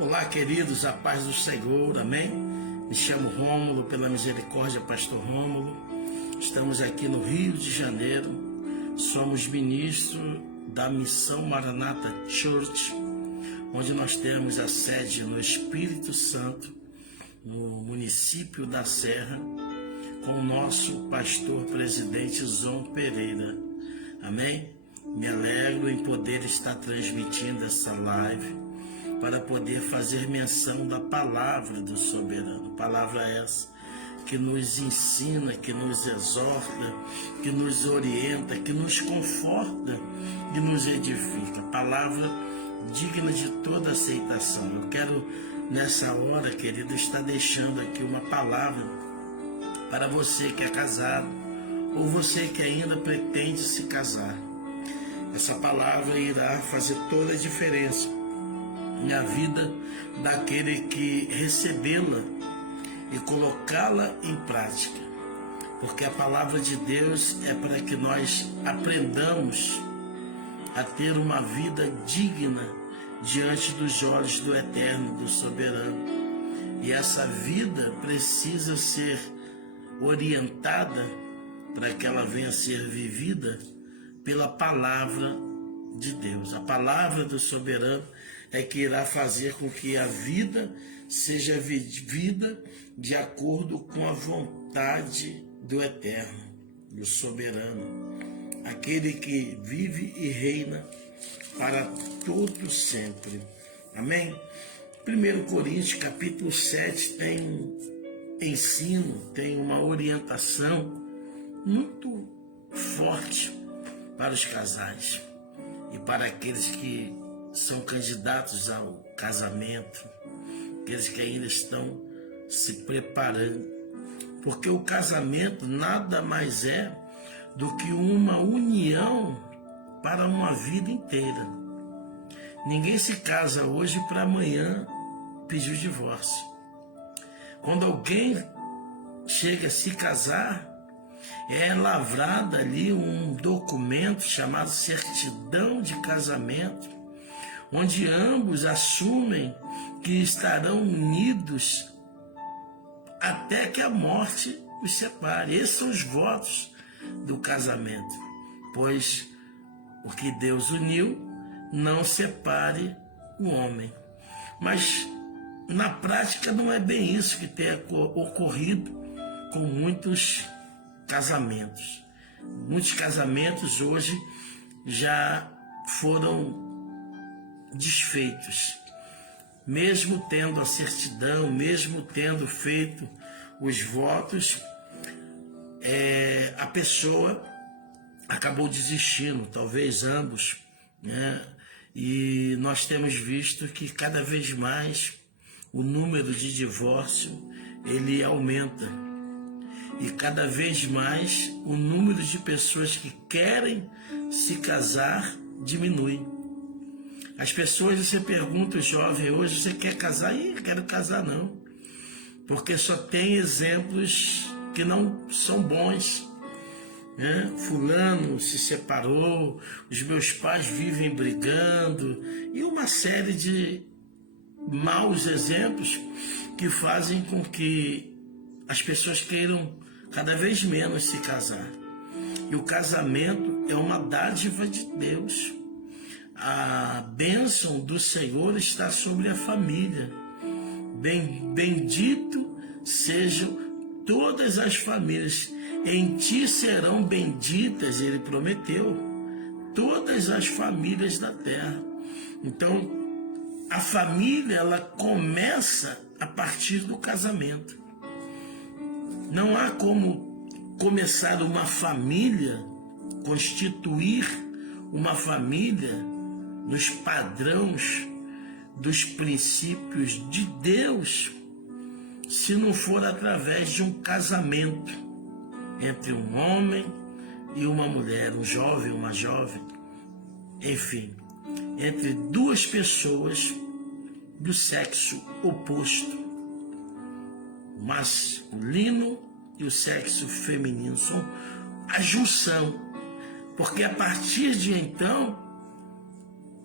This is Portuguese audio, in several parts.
Olá, queridos, a paz do Senhor, amém? Me chamo Rômulo, pela misericórdia, pastor Rômulo. Estamos aqui no Rio de Janeiro, somos ministros da Missão Maranata Church, onde nós temos a sede no Espírito Santo, no município da Serra, com o nosso pastor presidente Zon Pereira, amém? Me alegro em poder estar transmitindo essa live, para poder fazer menção da palavra do soberano. Palavra essa que nos ensina, que nos exorta, que nos orienta, que nos conforta e nos edifica. Palavra digna de toda aceitação. Eu quero, nessa hora, querido, estar deixando aqui uma palavra para você que é casado ou você que ainda pretende se casar. Essa palavra irá fazer toda a diferença na vida daquele que recebê-la e colocá-la em prática, porque a palavra de Deus é para que nós aprendamos a ter uma vida digna diante dos olhos do Eterno, do Soberano, e essa vida precisa ser orientada para que ela venha a ser vivida pela palavra de Deus. A palavra do Soberano é que irá fazer com que a vida seja vivida de acordo com a vontade do Eterno, do Soberano, aquele que vive e reina para todo sempre. Amém? 1 Coríntios capítulo 7 tem um ensino, tem uma orientação muito forte para os casais e para aqueles que são candidatos ao casamento, aqueles que ainda estão se preparando, porque o casamento nada mais é do que uma união para uma vida inteira. Ninguém se casa hoje para amanhã pedir o divórcio. Quando alguém chega a se casar, é lavrado ali um documento chamado certidão de casamento, onde ambos assumem que estarão unidos até que a morte os separe. Esses são os votos do casamento, pois o que Deus uniu não separe o homem. Mas na prática não é bem isso que tem ocorrido com muitos casamentos. Muitos casamentos hoje já foram desfeitos, mesmo tendo a certidão, mesmo tendo feito os votos, a pessoa acabou desistindo, talvez ambos, né? E nós temos visto que cada vez mais o número de divórcio ele aumenta, e cada vez mais o número de pessoas que querem se casar diminui. As pessoas, você pergunta, o jovem hoje, você quer casar? Ih, quero casar não, porque só tem exemplos que não são bons, né? Fulano se separou, os meus pais vivem brigando, e uma série de maus exemplos que fazem com que as pessoas queiram cada vez menos se casar. E o casamento é uma dádiva de Deus. A bênção do Senhor está sobre a família. Bendito sejam todas as famílias. Em ti serão benditas, ele prometeu, todas as famílias da terra. Então, a família, ela começa a partir do casamento. Não há como começar uma família, constituir uma família nos padrões dos princípios de Deus, se não for através de um casamento entre um homem e uma mulher, um jovem e uma jovem, enfim, entre duas pessoas do sexo oposto, o masculino e o sexo feminino, são a junção, porque a partir de então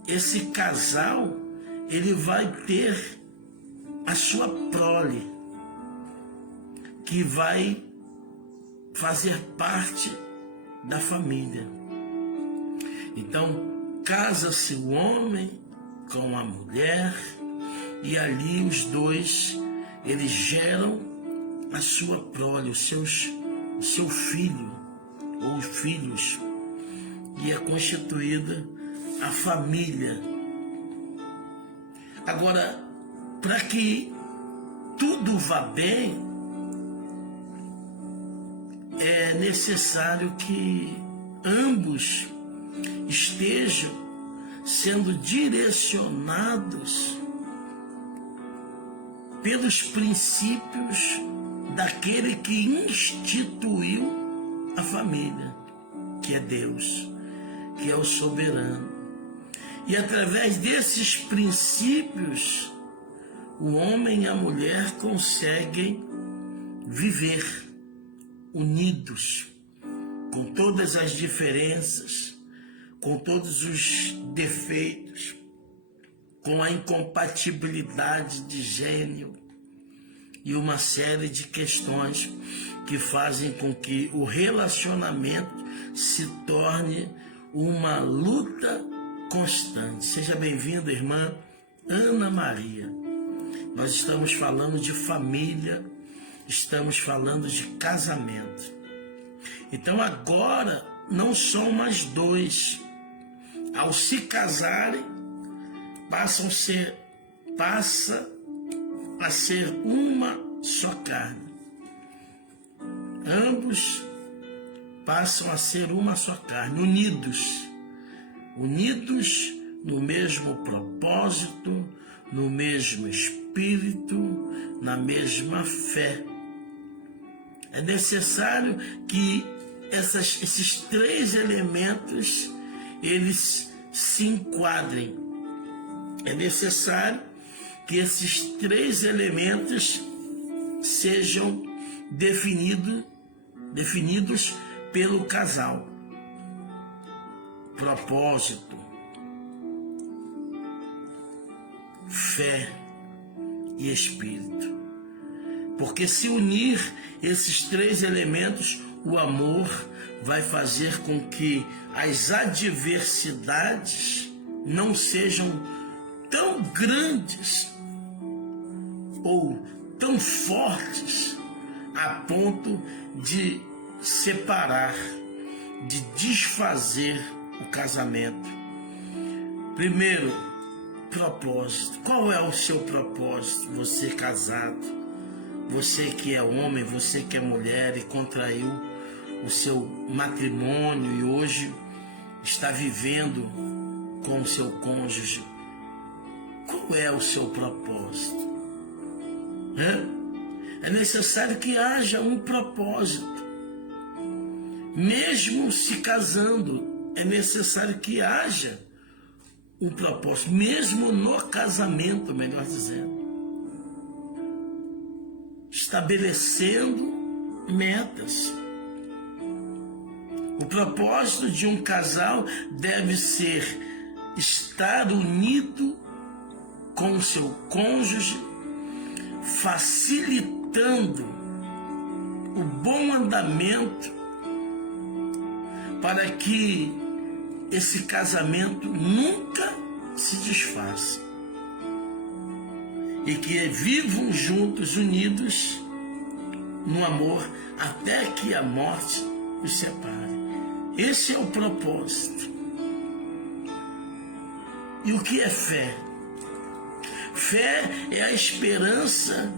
esse casal ele vai ter a sua prole, que vai fazer parte da família. Então, casa-se o homem com a mulher e ali os dois, eles geram a sua prole, o seu filho ou filhos, e é constituída a família. Agora, para que tudo vá bem, é necessário que ambos estejam sendo direcionados pelos princípios daquele que instituiu a família, que é Deus, que é o soberano. E através desses princípios, o homem e a mulher conseguem viver unidos, com todas as diferenças, com todos os defeitos, com a incompatibilidade de gênero e uma série de questões que fazem com que o relacionamento se torne uma luta constante. Seja bem-vinda, irmã Ana Maria. Nós estamos falando de família, estamos falando de casamento. Então agora não são mais dois. Ao se casarem, passa a ser uma só carne. Ambos passam a ser uma só carne, unidos no mesmo propósito, no mesmo espírito, na mesma fé. É necessário que esses três elementos, eles se enquadrem. É necessário que esses três elementos sejam definidos pelo casal. Propósito, fé e espírito. Porque se unir esses três elementos, o amor vai fazer com que as adversidades não sejam tão grandes ou tão fortes a ponto de separar, de desfazer o casamento. Primeiro, propósito. Qual é o seu propósito? Você casado, você que é homem, você que é mulher e contraiu o seu matrimônio e hoje está vivendo com o seu cônjuge. Qual é o seu propósito? É necessário que haja um propósito. Mesmo se casando, é necessário que haja um propósito. Mesmo no casamento, melhor dizendo. Estabelecendo metas. O propósito de um casal deve ser estar unido com o seu cônjuge, facilitando o bom andamento para que esse casamento nunca se desfaça e que vivam juntos, unidos no amor, até que a morte os separe. Esse é o propósito. E o que é fé? Fé é a esperança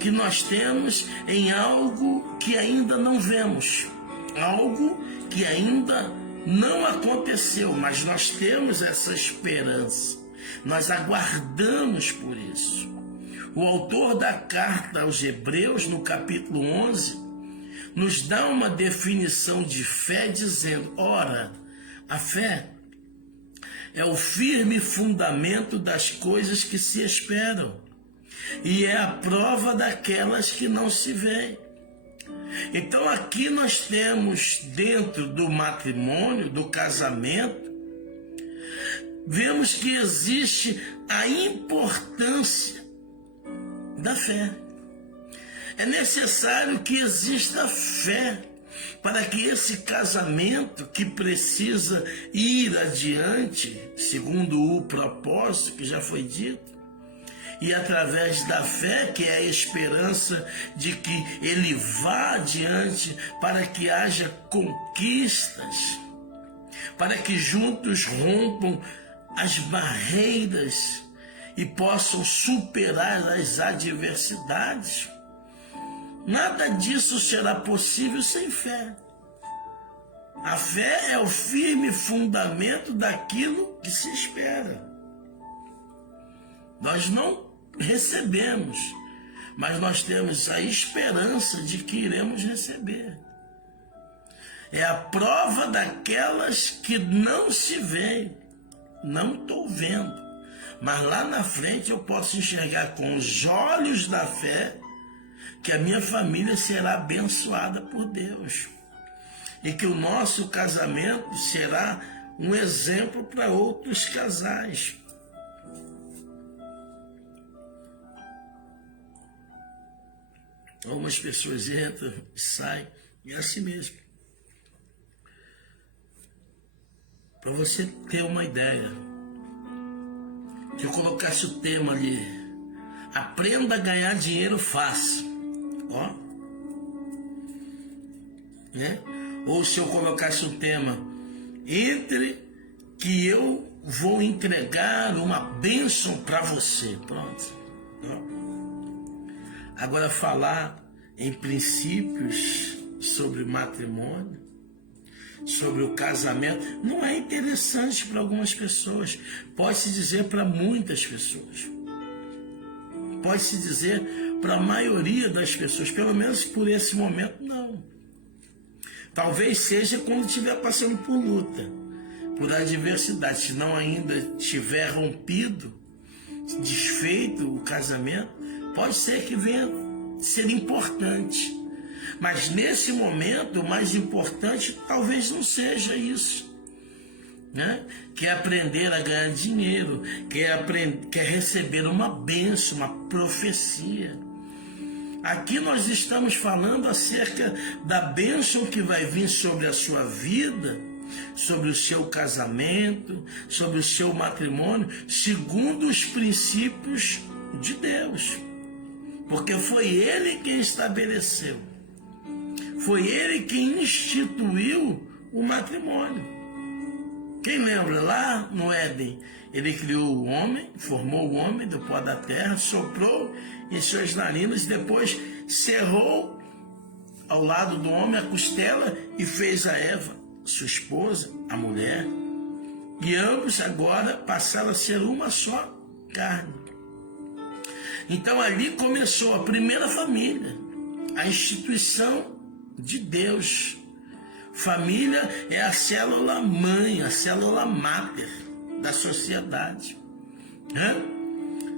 que nós temos em algo que ainda não vemos, algo que ainda não aconteceu, mas nós temos essa esperança, nós aguardamos por isso. O autor da carta aos Hebreus, no capítulo 11, nos dá uma definição de fé dizendo: ora, a fé é o firme fundamento das coisas que se esperam e é a prova daquelas que não se veem. Então aqui nós temos, dentro do matrimônio, do casamento, vemos que existe a importância da fé. É necessário que exista fé para que esse casamento, que precisa ir adiante, segundo o propósito que já foi dito, e através da fé, que é a esperança de que ele vá adiante, para que haja conquistas, para que juntos rompam as barreiras e possam superar as adversidades. Nada disso será possível sem fé. A fé é o firme fundamento daquilo que se espera. Nós não recebemos, mas nós temos a esperança de que iremos receber. É a prova daquelas que não se veem. Não estou vendo, mas lá na frente eu posso enxergar com os olhos da fé que a minha família será abençoada por Deus e que o nosso casamento será um exemplo para outros casais. Algumas pessoas entram e saem, e é assim mesmo. Para você ter uma ideia, se eu colocasse o tema ali, aprenda a ganhar dinheiro fácil, ó, né? Ou se eu colocasse o tema, entre que eu vou entregar uma bênção para você, pronto, ó. Agora falar em princípios sobre matrimônio, sobre o casamento, não é interessante para algumas pessoas, pode-se dizer para muitas pessoas, pode-se dizer para a maioria das pessoas, pelo menos por esse momento não. Talvez seja quando estiver passando por luta, por adversidade, se não ainda tiver rompido, desfeito o casamento, pode ser que venha ser importante. Mas nesse momento, o mais importante talvez não seja isso, né? Que é aprender a ganhar dinheiro, que é receber uma bênção, uma profecia. Aqui nós estamos falando acerca da bênção que vai vir sobre a sua vida, sobre o seu casamento, sobre o seu matrimônio, segundo os princípios de Deus. Porque foi Ele quem estabeleceu. Foi Ele quem instituiu o matrimônio. Quem lembra lá no Éden? Ele criou o homem, formou o homem do pó da terra, soprou em suas narinas, depois cerrou ao lado do homem a costela e fez a Eva, sua esposa, a mulher. E ambos agora passaram a ser uma só carne. Então ali começou a primeira família, a instituição de Deus. Família é a célula mãe, a célula máter da sociedade.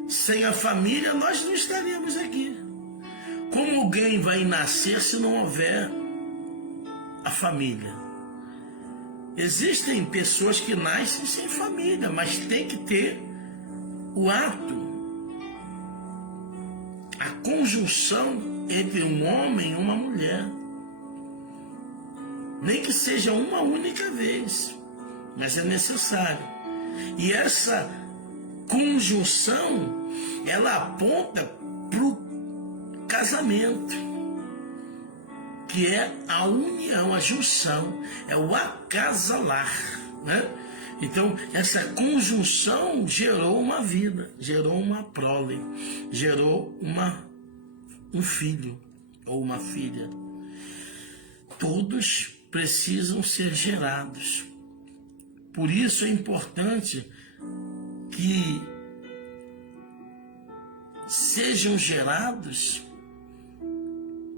Sem a família nós não estaríamos aqui. Como alguém vai nascer se não houver a família? Existem pessoas que nascem sem família, mas tem que ter o ato, a conjunção entre um homem e uma mulher. Nem que seja uma única vez, mas é necessário. E essa conjunção, ela aponta para o casamento, que é a união, a junção, é o acasalar, né? Então, essa conjunção gerou uma vida, gerou uma prole, gerou um filho ou uma filha. Todos precisam ser gerados. Por isso é importante que sejam gerados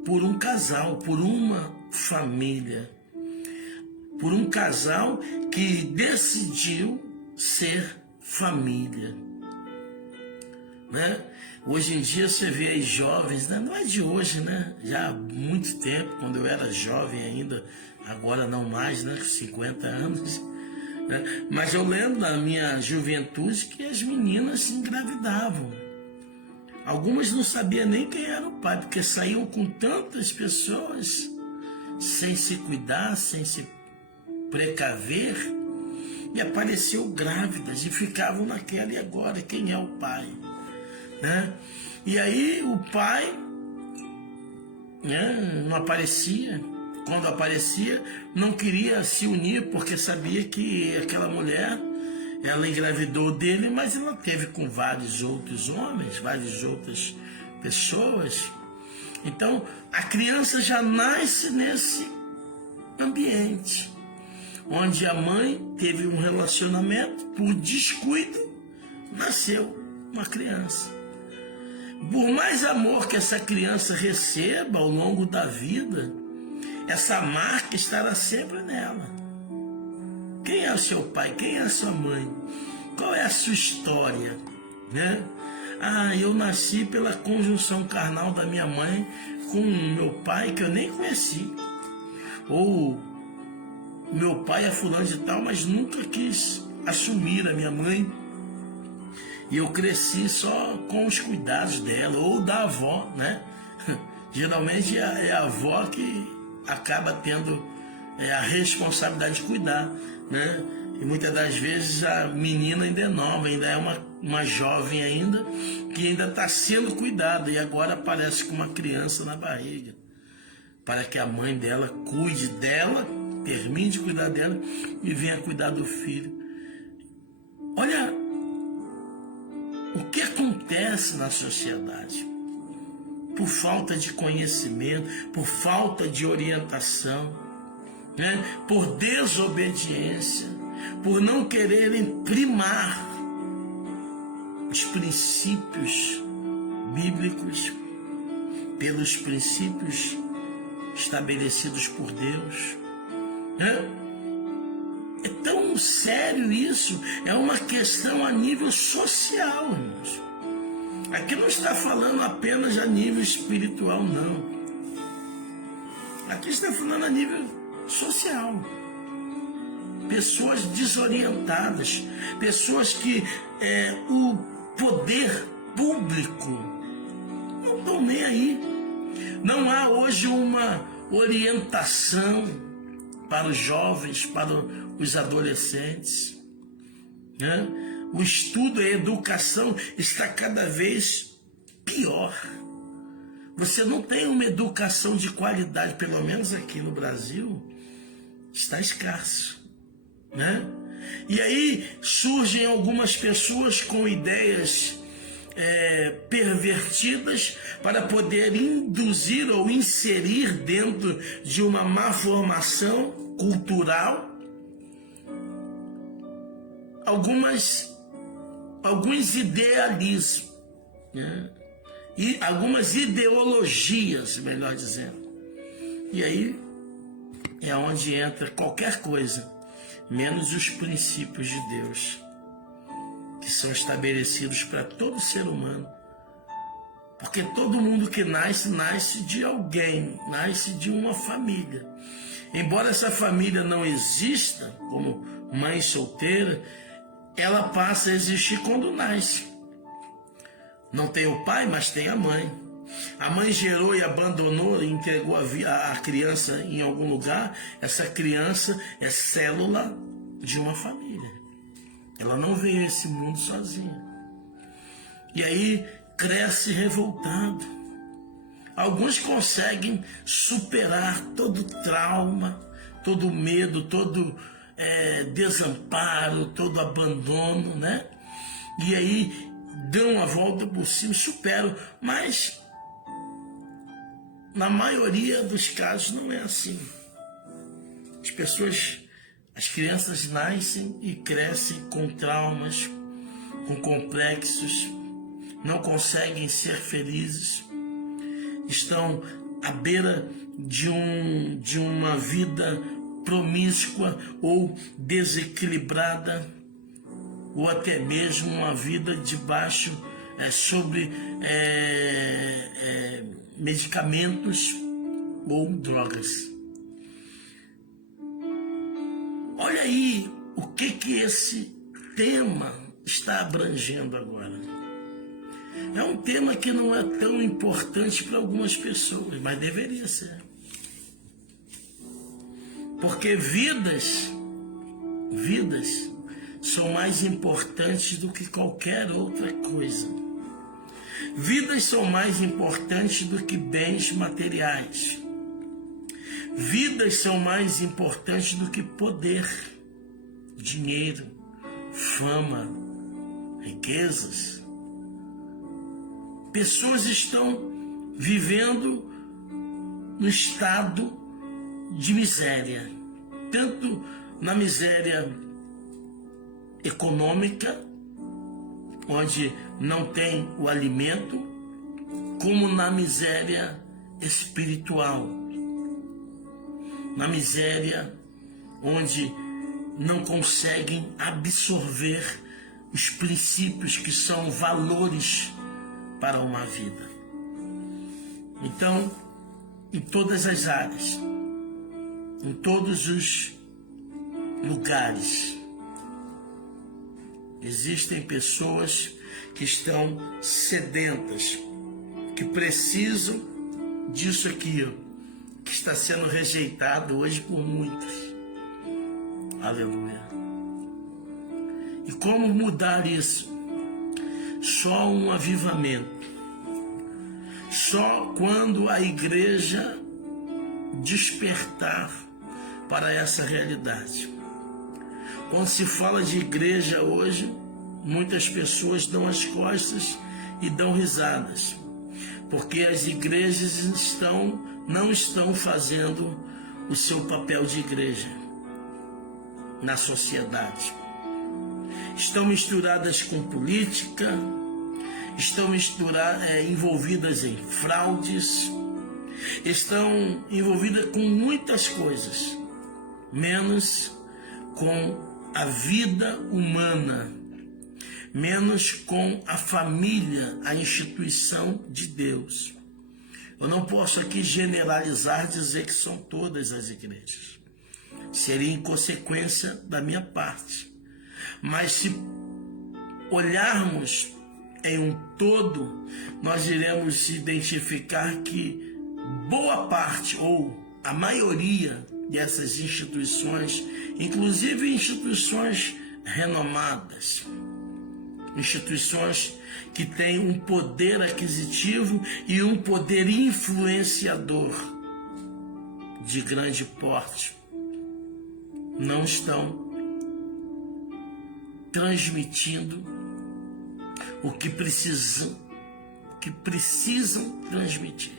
por um casal, por uma família, por um casal que decidiu ser família, né? Hoje em dia você vê aí jovens, né? Não é de hoje, né? Já há muito tempo, quando eu era jovem ainda, agora não mais, né? 50 anos, né? Mas eu lembro da minha juventude que as meninas se engravidavam. Algumas não sabiam nem quem era o pai, porque saíam com tantas pessoas, sem se cuidar, sem se precaver, e apareciam grávidas e ficavam naquela, e agora, quem é o pai? Né? E aí o pai, né, não aparecia. Quando aparecia, não queria se unir, porque sabia que aquela mulher, ela engravidou dele, mas ela teve com vários outros homens, várias outras pessoas. Então, a criança já nasce nesse ambiente, onde a mãe teve um relacionamento, por descuido, nasceu uma criança. Por mais amor que essa criança receba ao longo da vida, essa marca estará sempre nela. Quem é o seu pai? Quem é a sua mãe? Qual é a sua história? Né? Eu nasci pela conjunção carnal da minha mãe com meu pai, que eu nem conheci. Ou meu pai é fulano de tal, mas nunca quis assumir a minha mãe. E eu cresci só com os cuidados dela, ou da avó, né? Geralmente é a avó que acaba tendo a responsabilidade de cuidar, né? E muitas das vezes a menina ainda é nova, ainda é uma jovem ainda, que ainda está sendo cuidada, e agora aparece com uma criança na barriga, para que a mãe dela cuide dela, termine de cuidar dela e venha cuidar do filho. Olha o que acontece na sociedade. Por falta de conhecimento, por falta de orientação, né? Por desobediência, por não quererem primar os princípios bíblicos pelos princípios estabelecidos por Deus, né? É tão sério isso, é uma questão a nível social, irmãos. Aqui não está falando apenas a nível espiritual, não. Aqui está falando a nível social. Pessoas desorientadas, pessoas que o poder público não estão nem aí. Não há hoje uma orientação para os jovens, para os adolescentes, né? O estudo e a educação está cada vez pior. Você não tem uma educação de qualidade, pelo menos aqui no Brasil, está escasso, né? E aí surgem algumas pessoas com ideias pervertidas para poder induzir ou inserir dentro de uma má formação cultural alguns idealismos, né? E algumas ideologias, melhor dizendo. E aí é onde entra qualquer coisa, menos os princípios de Deus, que são estabelecidos para todo ser humano. Porque todo mundo que nasce, nasce de alguém, nasce de uma família. Embora essa família não exista, como mãe solteira, ela passa a existir quando nasce. Não tem o pai, mas tem a mãe. A mãe gerou e abandonou e entregou a criança em algum lugar. Essa criança é célula de uma família. Ela não veio a esse mundo sozinha. E aí cresce revoltado. Alguns conseguem superar todo trauma, todo medo, todo desamparo, todo abandono, né? E aí dão a volta por cima, superam, mas na maioria dos casos não é assim. As crianças nascem e crescem com traumas, com complexos, não conseguem ser felizes, estão à beira de uma vida promíscua ou desequilibrada, ou até mesmo uma vida debaixo sobre medicamentos ou drogas. Olha aí o que esse tema está abrangendo agora. É um tema que não é tão importante para algumas pessoas, mas deveria ser. Porque vidas são mais importantes do que qualquer outra coisa. Vidas são mais importantes do que bens materiais. Vidas são mais importantes do que poder, dinheiro, fama, riquezas. Pessoas estão vivendo no estado de miséria, tanto na miséria econômica, onde não tem o alimento, como na miséria espiritual, na miséria onde não conseguem absorver os princípios que são valores para uma vida. Então, em todas as áreas, em todos os lugares, existem pessoas que estão sedentas, que precisam disso aqui, que está sendo rejeitado hoje por muitas. Aleluia. E como mudar isso? Só um avivamento. Só quando a igreja despertar para essa realidade. Quando se fala de igreja hoje, muitas pessoas dão as costas e dão risadas, porque as igrejas não estão fazendo o seu papel de igreja na sociedade. Estão misturadas com política, estão envolvidas em fraudes, estão envolvidas com muitas coisas, menos com a vida humana, menos com a família, a instituição de Deus. Eu não posso aqui generalizar, dizer que são todas as igrejas. Seria inconsequência da minha parte. Mas se olharmos em um todo, nós iremos identificar que boa parte ou a maioria dessas instituições, inclusive instituições renomadas, instituições que têm um poder aquisitivo e um poder influenciador de grande porte, não estão transmitindo o que precisam transmitir,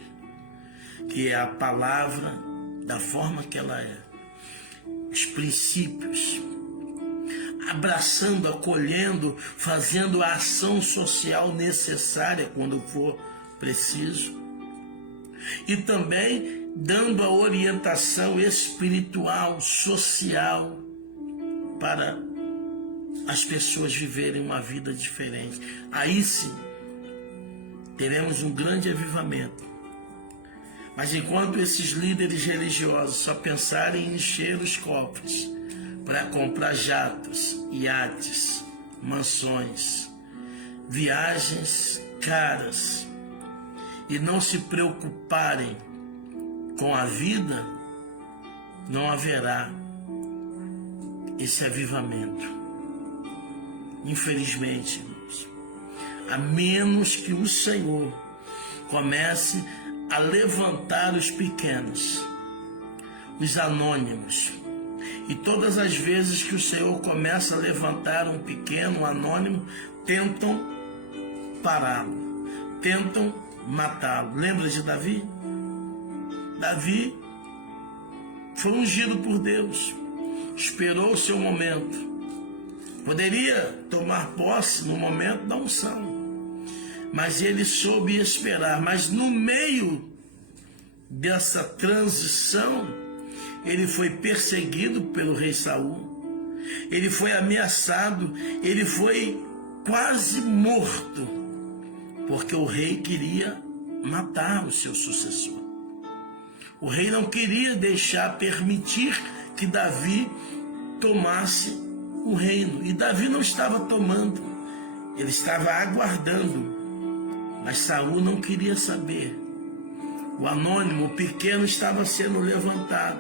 que é a palavra da forma que ela é, os princípios, abraçando, acolhendo, fazendo a ação social necessária quando for preciso, e também dando a orientação espiritual, social, para as pessoas viverem uma vida diferente. Aí sim, teremos um grande avivamento. Mas enquanto esses líderes religiosos só pensarem em encher os cofres para comprar jatos, iates, mansões, viagens caras, e não se preocuparem com a vida, não haverá esse avivamento. Infelizmente, irmãos, a menos que o Senhor comece a levantar os pequenos, os anônimos. E todas as vezes que o Senhor começa a levantar um pequeno, um anônimo, tentam pará-lo, tentam matá-lo. Lembra de Davi? Davi foi ungido por Deus, esperou o seu momento. Poderia tomar posse no momento da unção, mas ele soube esperar. Mas no meio dessa transição, ele foi perseguido pelo rei Saul, ele foi ameaçado, ele foi quase morto, porque o rei queria matar o seu sucessor. O rei não queria permitir que Davi tomasse o reino. E Davi não estava tomando, ele estava aguardando Mas Saul não queria saber. O anônimo, o pequeno, estava sendo levantado.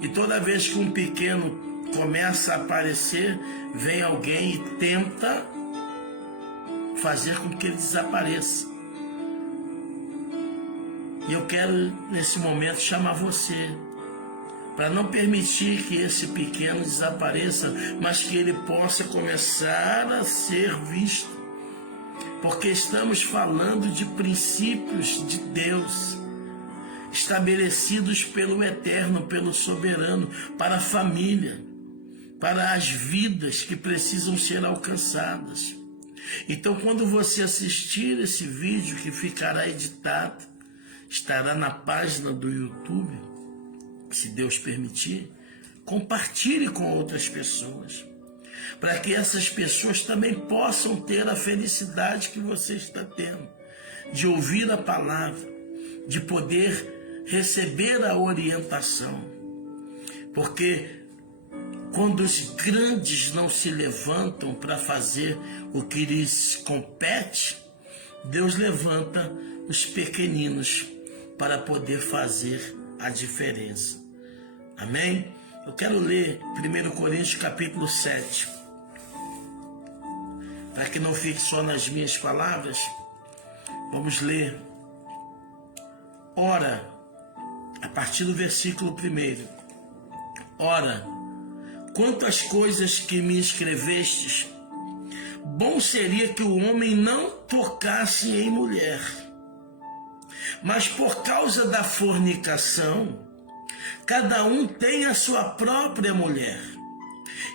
E toda vez que um pequeno começa a aparecer, vem alguém e tenta fazer com que ele desapareça. E eu quero, nesse momento, chamar você para não permitir que esse pequeno desapareça, mas que ele possa começar a ser visto. Porque estamos falando de princípios de Deus, estabelecidos pelo Eterno, pelo Soberano, para a família, para as vidas que precisam ser alcançadas. Então, quando você assistir esse vídeo que ficará editado, estará na página do YouTube, se Deus permitir, compartilhe com outras pessoas, para que essas pessoas também possam ter a felicidade que você está tendo, de ouvir a palavra, de poder receber a orientação. Porque quando os grandes não se levantam para fazer o que lhes compete, Deus levanta os pequeninos para poder fazer a diferença. Amém? Eu quero ler 1 Coríntios capítulo 7. Para que não fique só nas minhas palavras, vamos ler. Ora, a partir do versículo 1. Ora, quanto às coisas que me escrevestes, bom seria que o homem não tocasse em mulher. Mas por causa da fornicação, cada um tem a sua própria mulher,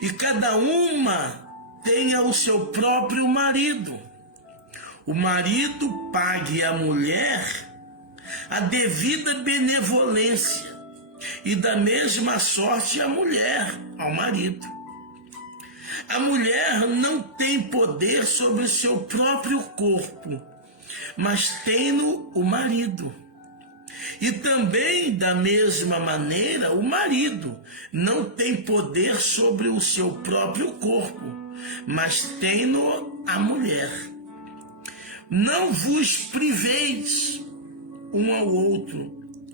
e cada uma tenha o seu próprio marido. O marido pague à mulher a devida benevolência, e da mesma sorte a mulher ao marido. A mulher não tem poder sobre o seu próprio corpo, mas tem-no o marido. E também, da mesma maneira, o marido não tem poder sobre o seu próprio corpo, mas tem-no a mulher. Não vos priveis um ao outro,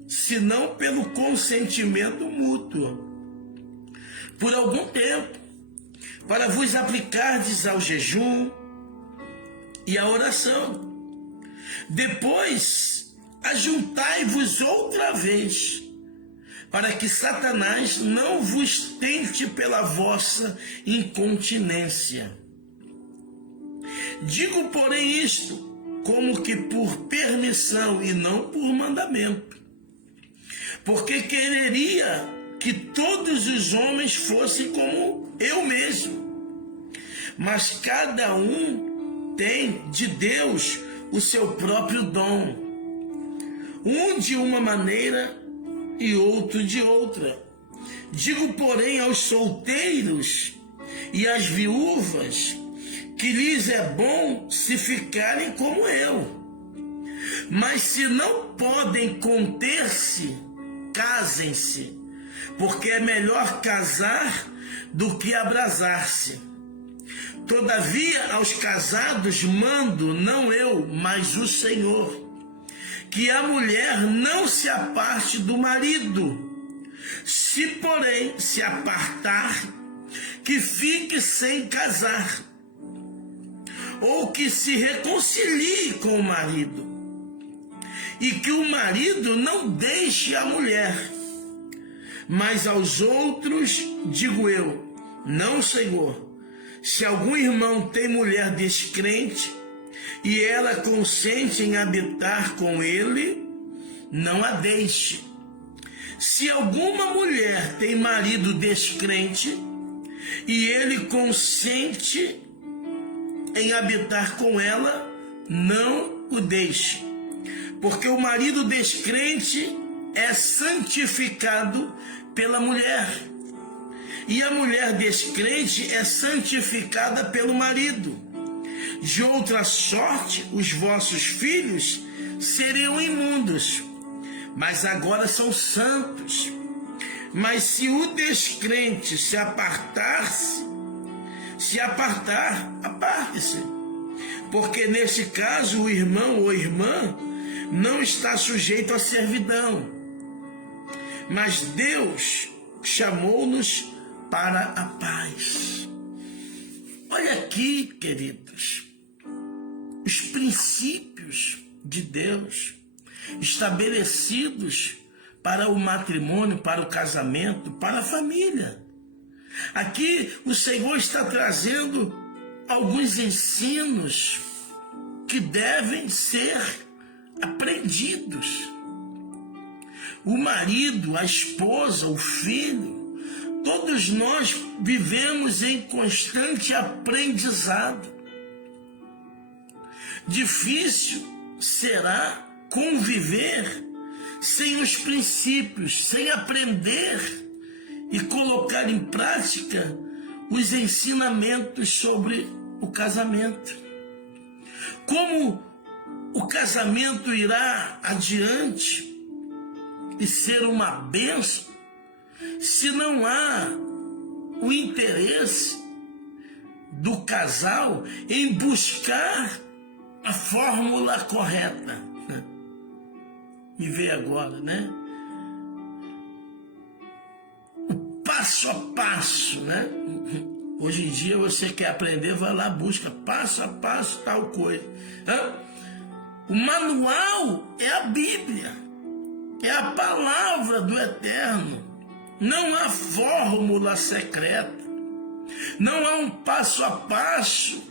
senão pelo consentimento mútuo, por algum tempo, para vos aplicardes ao jejum e à oração. Depois, ajuntai-vos outra vez, para que Satanás não vos tente pela vossa incontinência. Digo, porém, isto como que por permissão e não por mandamento, porque quereria que todos os homens fossem como eu mesmo, mas cada um tem de Deus o seu próprio dom, um de uma maneira e outro de outra. Digo, porém, aos solteiros e às viúvas que lhes é bom se ficarem como eu. Mas se não podem conter-se, casem-se, porque é melhor casar do que abrasar-se. Todavia, aos casados mando, não eu, mas o Senhor, que a mulher não se aparte do marido. Se, porém, se apartar, que fique sem casar, ou que se reconcilie com o marido, e que o marido não deixe a mulher. Mas aos outros digo eu, não, Senhor, se algum irmão tem mulher descrente, e ela consente em habitar com ele, não a deixe. Se alguma mulher tem marido descrente, e ele consente em habitar com ela, não o deixe. Porque o marido descrente é santificado pela mulher, e a mulher descrente é santificada pelo marido. De outra sorte, os vossos filhos seriam imundos, mas agora são santos. Mas se o descrente se apartar, aparte-se, porque neste caso o irmão ou irmã não está sujeito à servidão, mas Deus chamou-nos para a paz. Olha aqui, queridos, os princípios de Deus estabelecidos para o matrimônio, para o casamento, para a família. Aqui o Senhor está trazendo alguns ensinos que devem ser aprendidos. O marido, a esposa, o filho, todos nós vivemos em constante aprendizado. Difícil será conviver sem os princípios, sem aprender e colocar em prática os ensinamentos sobre o casamento. Como o casamento irá adiante e ser uma bênção se não há o interesse do casal em buscar a fórmula correta? Me vê agora, né? O passo a passo, né? Hoje em dia você quer aprender, vai lá, busca passo a passo tal coisa. O manual é a Bíblia, é a palavra do Eterno. Não há fórmula secreta, não há um passo a passo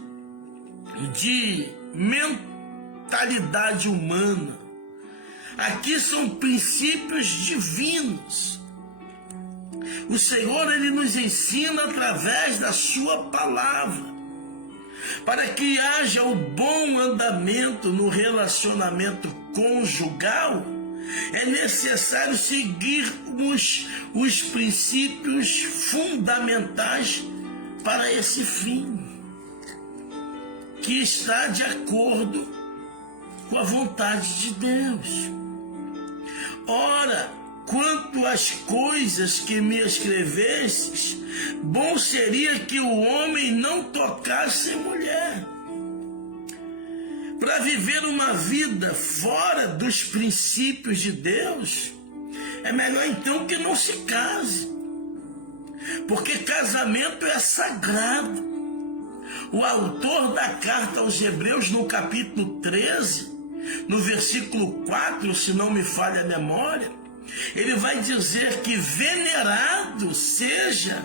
de mentalidade humana. Aqui são princípios divinos. O Senhor, Ele nos ensina através da sua palavra. Para que haja o bom andamento no relacionamento conjugal, é necessário seguirmos os princípios fundamentais para esse fim, que está de acordo com a vontade de Deus. Ora, quanto às coisas que me escrevestes, bom seria que o homem não tocasse em mulher. Para viver uma vida fora dos princípios de Deus, é melhor então que não se case, porque casamento é sagrado. O autor da carta aos Hebreus, no capítulo 13, no versículo 4, se não me falha a memória, ele vai dizer que venerado seja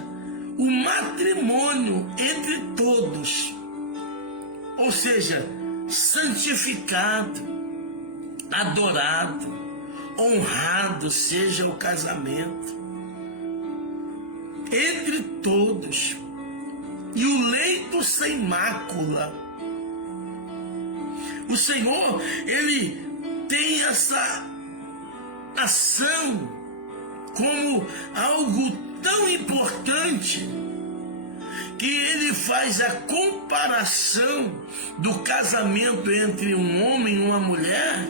o matrimônio entre todos, ou seja, santificado, adorado, honrado seja o casamento entre todos, e o leito sem mácula. O Senhor, Ele tem essa ação como algo tão importante que Ele faz a comparação do casamento entre um homem e uma mulher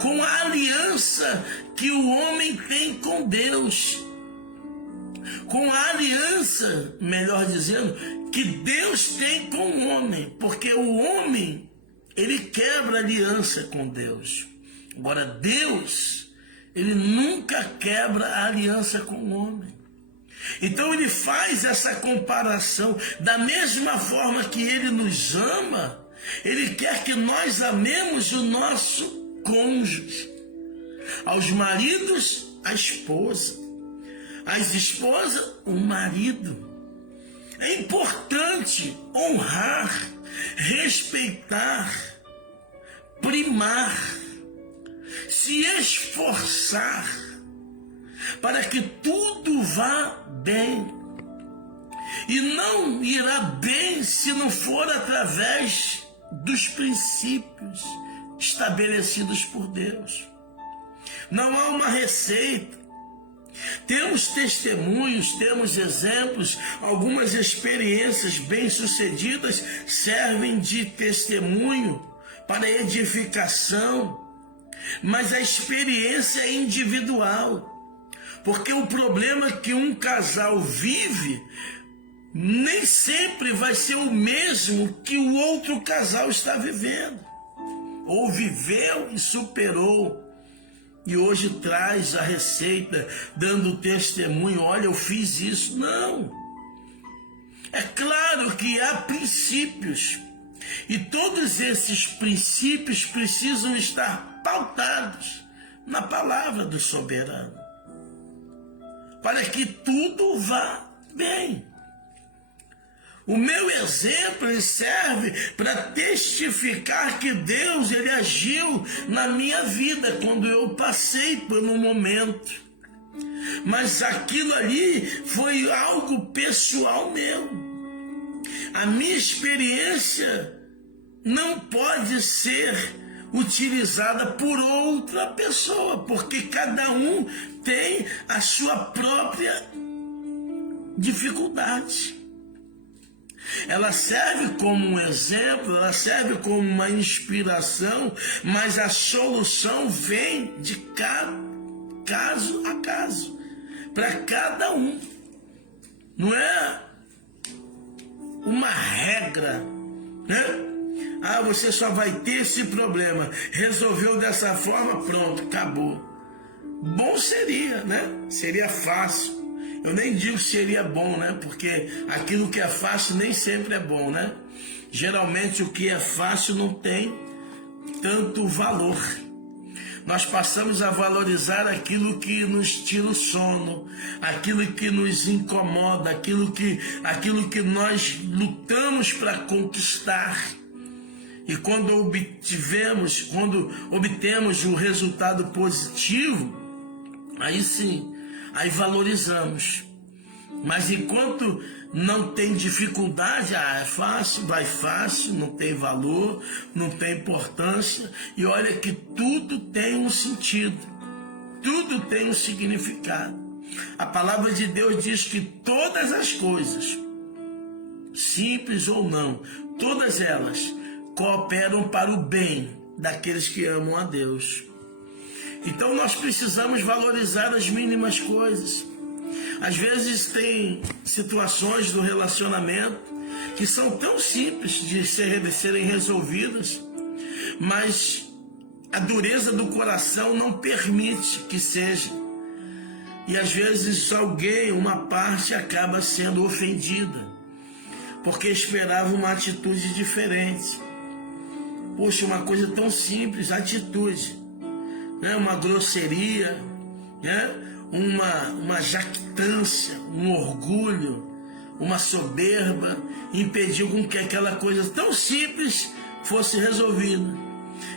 com a aliança que o homem tem com Deus, com a aliança, melhor dizendo, que Deus tem com o homem, porque o homem, ele quebra aliança com Deus. Agora, Deus, ele nunca quebra a aliança com o homem. Então ele faz essa comparação. Da mesma forma que ele nos ama, ele quer que nós amemos o nosso cônjuge. Aos maridos, a esposa. Às esposas, o marido. É importante honrar, respeitar, primar, se esforçar para que tudo vá bem. E não irá bem se não for através dos princípios estabelecidos por Deus. Não há uma receita. Temos testemunhos, temos exemplos, algumas experiências bem-sucedidas servem de testemunho para edificação, mas a experiência é individual, porque o problema que um casal vive nem sempre vai ser o mesmo que o outro casal está vivendo, ou viveu e superou, e hoje traz a receita, dando testemunho, olha, eu fiz isso. Não. É claro que há princípios, e todos esses princípios precisam estar pautados na palavra do soberano, para que tudo vá bem. O meu exemplo serve para testificar que Deus ele agiu na minha vida quando eu passei por um momento. Mas aquilo ali foi algo pessoal meu. A minha experiência não pode ser utilizada por outra pessoa, porque cada um tem a sua própria dificuldade. Ela serve como um exemplo, ela serve como uma inspiração, mas a solução vem de caso a caso, para cada um. Não é uma regra, né? Ah, você só vai ter esse problema, resolveu dessa forma, pronto, acabou. Bom seria, né? Seria fácil. Eu nem digo que seria bom, né? Porque aquilo que é fácil nem sempre é bom, né? Geralmente o que é fácil não tem tanto valor. Nós passamos a valorizar aquilo que nos tira o sono, aquilo que nos incomoda, aquilo que nós lutamos para conquistar. E quando obtemos um resultado positivo, aí sim, aí valorizamos. Mas enquanto não tem dificuldade, é fácil, vai fácil, não tem valor, não tem importância. E olha que tudo tem um sentido, tudo tem um significado. A palavra de Deus diz que todas as coisas, simples ou não, todas elas cooperam para o bem daqueles que amam a Deus. Então nós precisamos valorizar as mínimas coisas. Às vezes tem situações do relacionamento que são tão simples de serem resolvidas, mas a dureza do coração não permite que seja. E às vezes alguém, uma parte, acaba sendo ofendida, porque esperava uma atitude diferente. Poxa, uma coisa tão simples, atitude, né? Uma grosseria, né? Uma jactância, um orgulho, uma soberba, impediu com que aquela coisa tão simples fosse resolvida.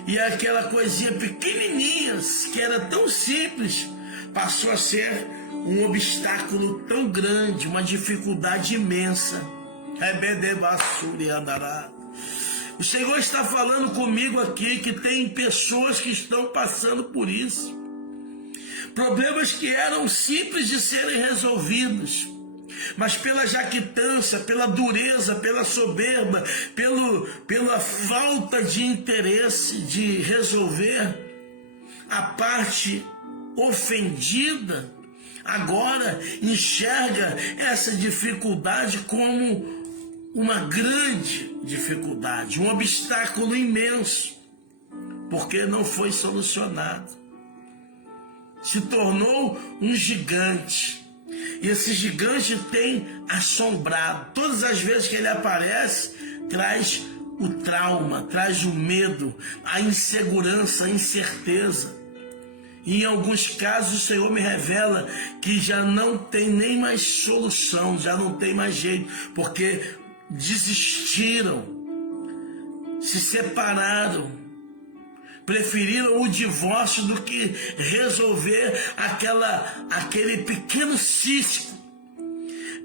E aquela coisinha pequenininha, que era tão simples, passou a ser um obstáculo tão grande, uma dificuldade imensa. O Senhor está falando comigo aqui que tem pessoas que estão passando por isso. Problemas que eram simples de serem resolvidos, mas pela jactância, pela dureza, pela soberba, pela falta de interesse de resolver, a parte ofendida agora enxerga essa dificuldade como uma grande dificuldade, um obstáculo imenso, porque não foi solucionado. Se tornou um gigante, e esse gigante tem assombrado. Todas as vezes que ele aparece, traz o trauma, traz o medo, a insegurança, a incerteza. E em alguns casos o Senhor me revela que já não tem nem mais solução, já não tem mais jeito, porque desistiram, se separaram, preferiram o divórcio do que resolver aquele pequeno cisco.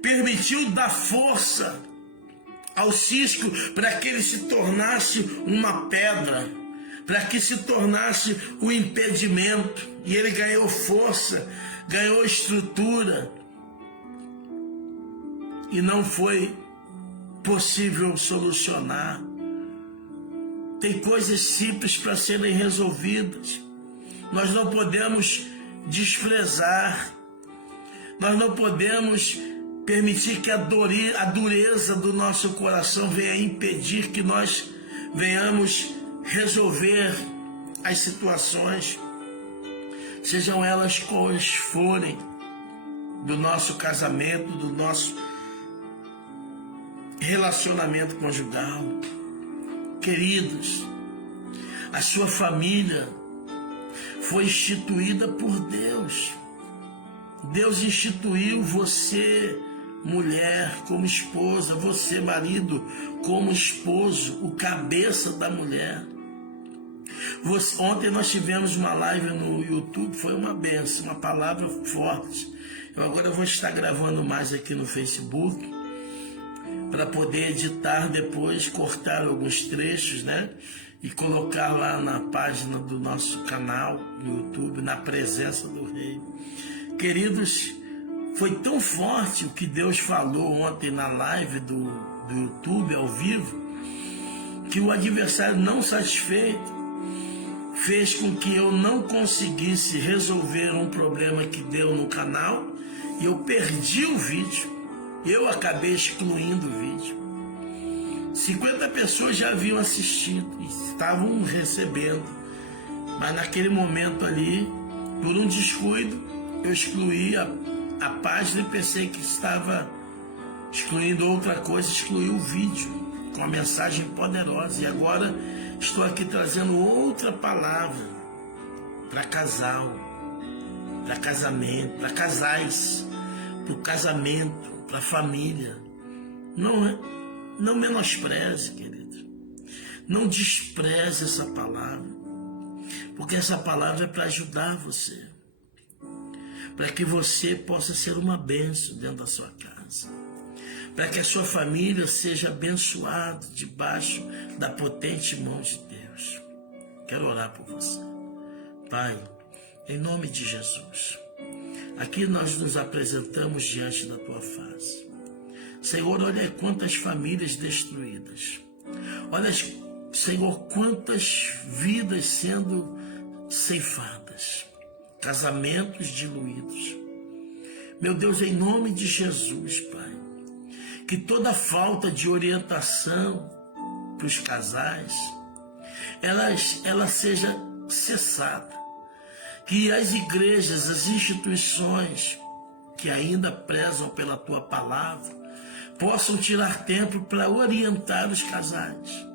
Permitiu dar força ao cisco para que ele se tornasse uma pedra, para que se tornasse um impedimento. E ele ganhou força, ganhou estrutura, e não foi possível solucionar. Tem coisas simples para serem resolvidas. Nós não podemos desprezar, nós não podemos permitir que a dureza do nosso coração venha impedir que nós venhamos resolver as situações, sejam elas quais forem, do nosso casamento, do nosso relacionamento conjugal. Queridos, a sua família foi instituída por Deus. Deus instituiu você, mulher, como esposa, você, marido, como esposo, o cabeça da mulher. Ontem nós tivemos uma live no YouTube, foi uma bênção, uma palavra forte. Eu agora vou estar gravando mais aqui no Facebook, para poder editar depois, cortar alguns trechos, né? E colocar lá na página do nosso canal no YouTube, na presença do Rei. Queridos, foi tão forte o que Deus falou ontem na live do YouTube, ao vivo, que o adversário, não satisfeito, fez com que eu não conseguisse resolver um problema que deu no canal e eu perdi o vídeo. Eu acabei excluindo o vídeo. 50 pessoas já haviam assistido e estavam recebendo, mas naquele momento ali, por um descuido, eu excluí a página e pensei que estava excluindo outra coisa, excluí o vídeo com uma mensagem poderosa. E agora estou aqui trazendo outra palavra para casal, para casamento, para casais, para o casamento, para a família. Não menospreze, querido. Não despreze essa palavra, porque essa palavra é para ajudar você, para que você possa ser uma bênção dentro da sua casa, para que a sua família seja abençoada debaixo da potente mão de Deus. Quero orar por você. Pai, em nome de Jesus, aqui nós nos apresentamos diante da tua face. Senhor, olha quantas famílias destruídas. Olha, Senhor, quantas vidas sendo ceifadas. Casamentos diluídos. Meu Deus, em nome de Jesus, Pai, que toda falta de orientação para os casais, ela seja cessada. Que as igrejas, as instituições que ainda prezam pela tua palavra, possam tirar tempo para orientar os casais.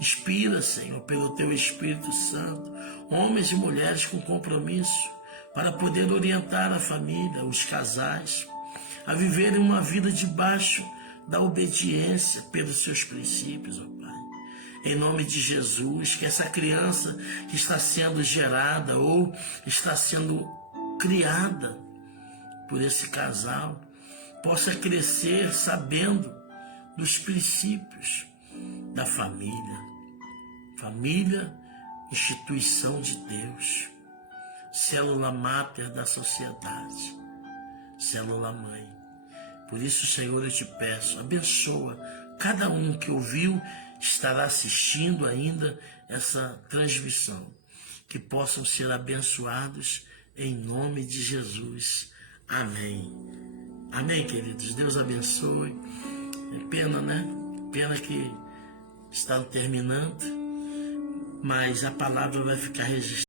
Inspira, Senhor, pelo teu Espírito Santo, homens e mulheres com compromisso, para poder orientar a família, os casais, a viverem uma vida debaixo da obediência pelos seus princípios, ó Pai. Em nome de Jesus, que essa criança que está sendo gerada ou está sendo criada por esse casal, possa crescer sabendo dos princípios da família. Família, instituição de Deus, célula máter da sociedade, célula mãe. Por isso, Senhor, eu te peço, abençoa cada um que ouviu, estará assistindo ainda essa transmissão, que possam ser abençoados em nome de Jesus. Amém. Amém, queridos. Deus abençoe. É pena, né? Pena que está terminando, mas a palavra vai ficar registrada.